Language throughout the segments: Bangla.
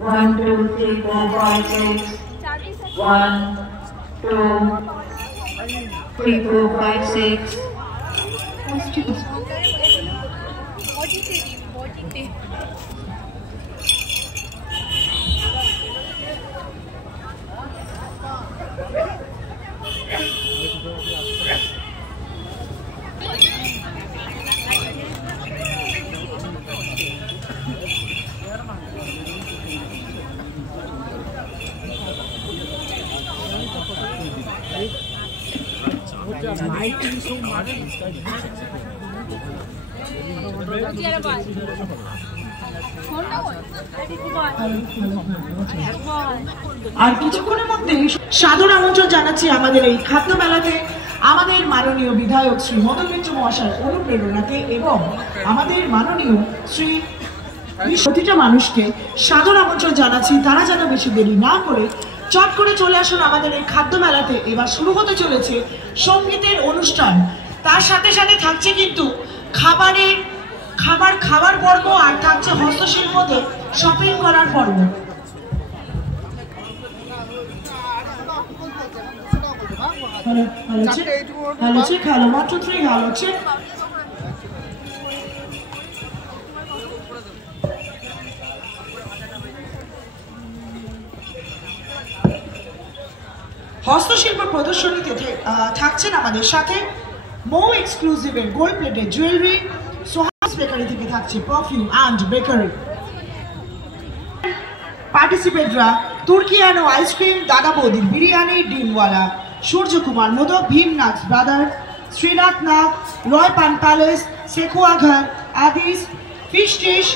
1, 2, 3, 4, 5, 6. 1, 2, 3, 4, 5, 6. আর কিছুক্ষণের মধ্যে সাদর আমন্ত্রণ জানাচ্ছি আমাদের এই খাদ্য মেলাতে আমাদের মাননীয় বিধায়ক শ্রী মদন মিত্র মহাশয়ের অনুপ্রেরণাতে এবং আমাদের মাননীয় শ্রী প্রতিটা মানুষকে সাদর আমন্ত্রণ জানাচ্ছি তারা যেন বেশি দেরি না করে চট করে চলে আসুন আমাদের এই খাদ্য মেলাতে। এবার শুরু হতে চলেছে সঙ্গীতের অনুষ্ঠান, তার সাথে সাথে থাকছে কিন্তু খাবার পর্ব আর থাকছে হস্তশিল্পতে শপিং করার পর্ব। ভালো মাত্র 3 ভালো হচ্ছে। হস্তশিল্প প্রদর্শনীতে থাকছেন আমাদের সাথে মৌ এক্সক্লুসিভের gold plated jewellery, Sohas bakery থেকে থাকছে পারফিউম অ্যান্ড বেকারি। পার্টিসিপেন্টরা তুর্কিয়ানো আইসক্রিম, দাদা বৌদির বিরিয়ানি, ডিমওয়ালা, সূর্যকুমার মোদক, ভীমনাথ ব্রাদার্স, শ্রীনাথ নাথ, রয় পান প্যালেস, সেকুয়া ঘর, আদিস, fish dish,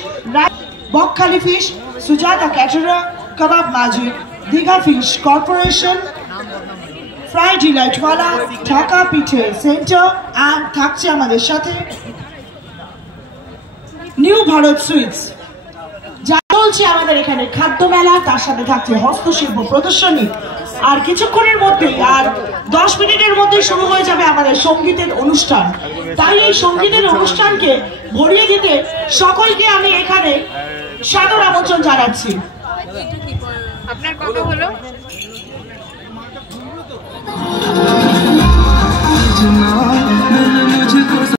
Bakkhali fish, Sujata caterer, kebab Majid, Digha fish corporation, fry ডিলাইটওয়ালা, ঢাকা পিঠে সেন্টার অ্যান্ড থাকছে আমাদের সাথে নিউ ভারত সুইটস। যা চলছে আমাদের এখানে খাদ্য মেলা, তার সাথে থাকছে হস্তশিল্প প্রদর্শনী। আর কিছুক্ষণের মধ্যেই আর 10 মিনিটের মধ্যেই শুরু হয়ে যাবে আমাদের সঙ্গীতের অনুষ্ঠান। তাই এই সঙ্গীতের অনুষ্ঠানকে ভরিয়ে দিতে সকলকে আমি এখানে সাদর আমন্ত্রণ জানাচ্ছি। আপনার কথা হলো